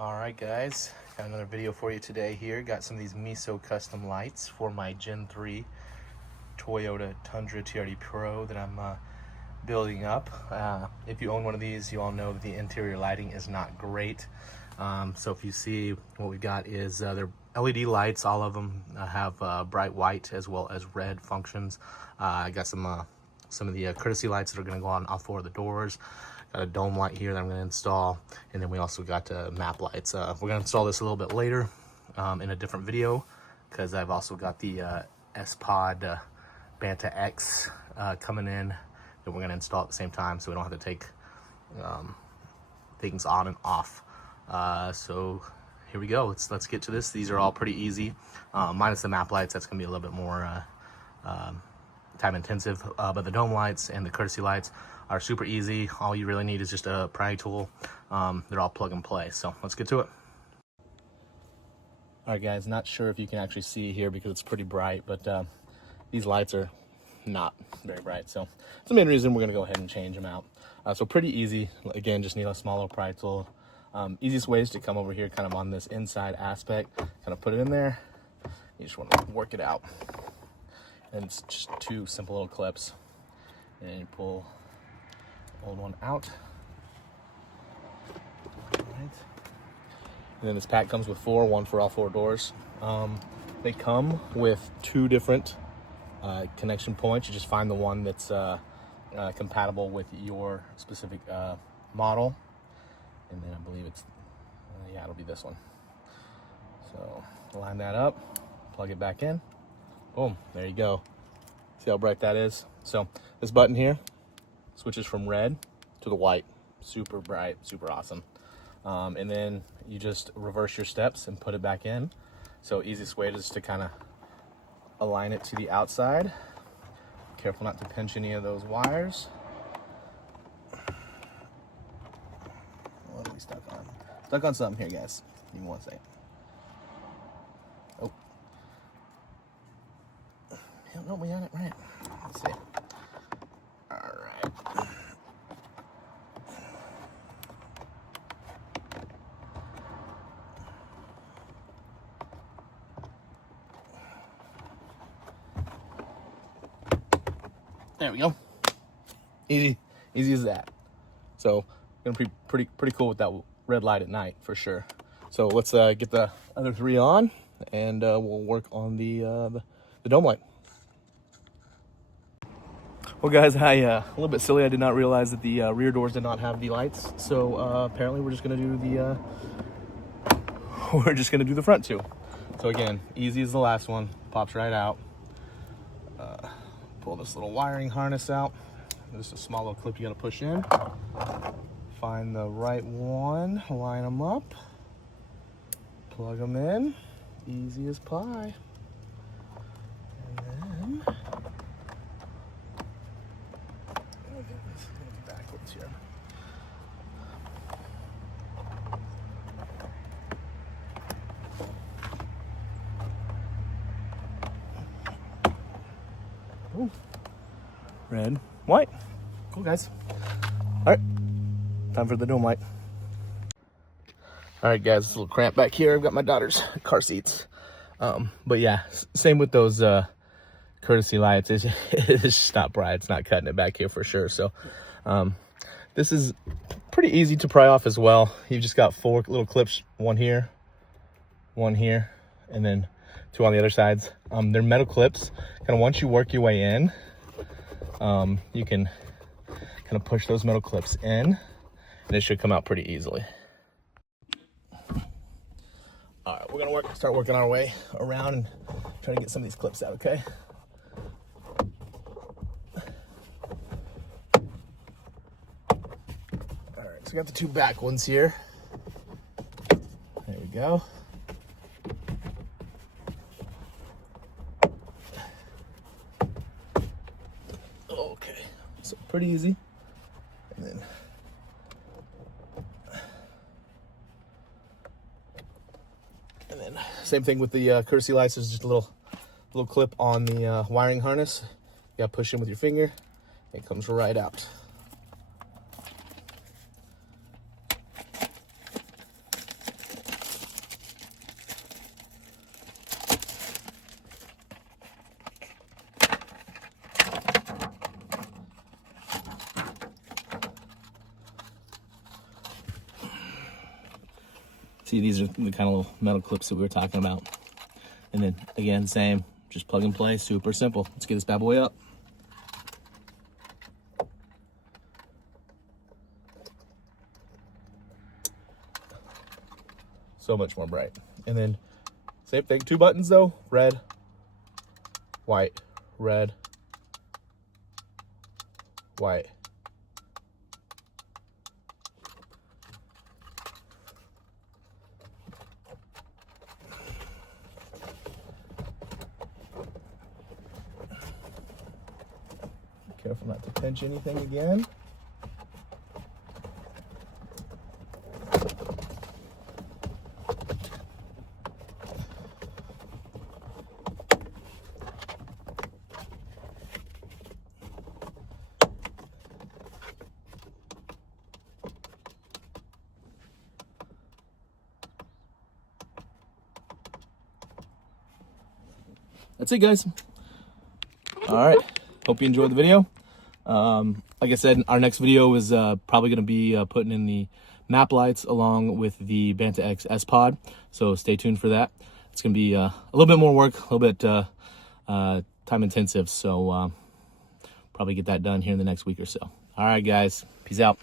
All right, guys, got another video for you today here. Got some of these Meso custom lights for my Gen 3 Toyota Tundra TRD Pro that I'm building up. If you own one of these, you all know that the interior lighting is not great. So if you see, what we've got is they're LED lights. All of them have bright white as well as red functions. I got some of the courtesy lights that are going to go on all four of the doors. Got a dome light here that I'm going to install, and then we also got map lights. We're going to install this a little bit later in a different video, because I've also got the S-Pod Banta X coming in that we're going to install at the same time, so we don't have to take things on and off. So here we go. Let's get to this. These are all pretty easy, minus the map lights. That's going to be a little bit more time intensive, but the dome lights and the courtesy lights are super easy. All you really need is just a pry tool. They're all plug and play. So let's get to it. All right, guys, not sure if you can actually see here because it's pretty bright, but these lights are not very bright. So it's the main reason we're gonna go ahead and change them out. So pretty easy. Again, just need a small little pry tool. Easiest way is to come over here kind of on this inside aspect, kind of put it in there. You just want to work it out. And it's just two simple little clips. And you pull old one out. All right. And then this pack comes with one for all four doors. They come with two different connection points. You just find the one that's compatible with your specific model. And then I believe it's, yeah, it'll be this one. So line that up, plug it back in. Boom, there you go. See how bright that is? So this button here switches from red to the white. Super bright, super awesome. And then you just reverse your steps and put it back in. So easiest way is to kind of align it to the outside. Careful not to pinch any of those wires. What are we stuck on? Stuck on something here, guys. Give me one second. Oh. No, we had it right. Let's see. All right. There we go. Easy as that. So gonna be pretty cool with that red light at night for sure. So let's get the other three on, and we'll work on the dome light. Well, guys, a little bit silly. I did not realize that the rear doors did not have the lights. So apparently we're just gonna do the front two. So again, easy as the last one. Pops right out. Pull this little wiring harness out. Just a small little clip you gotta push in. Find the right one, line them up, plug them in, easy as pie. And then, backwards here. Ooh. Red, white. Cool, guys. All right, time for the dome light. All right, guys, it's a little cramped back here. I've got my daughter's car seats. But yeah, same with those courtesy lights. It's just not bright. It's not cutting it back here for sure. So this is pretty easy to pry off as well. You've just got four little clips, one here, and then two on the other sides. They're metal clips. Kind of once you work your way in, you can kind of push those metal clips in, and it should come out pretty easily. All right, we're gonna start working our way around and try to get some of these clips out, okay? All right, so we got the two back ones here. There we go. Okay, so pretty easy. And then same thing with the courtesy lights. There's just a little clip on the wiring harness. You gotta push in with your finger. It comes right out. See, these are the kind of little metal clips that we were talking about. And then again, same, just plug and play, super simple. Let's get this bad boy up. So much more bright. And then same thing, 2 buttons though, red, white, red, white. Careful not to pinch anything again. That's it, guys. All right, hope you enjoyed the video. Like I said, our next video is probably going to be putting in the map lights along with the Banta X S-Pod, so stay tuned for that. It's going to be a little bit more work, a little bit time intensive, so probably get that done here in the next week or so. All right, guys, peace out.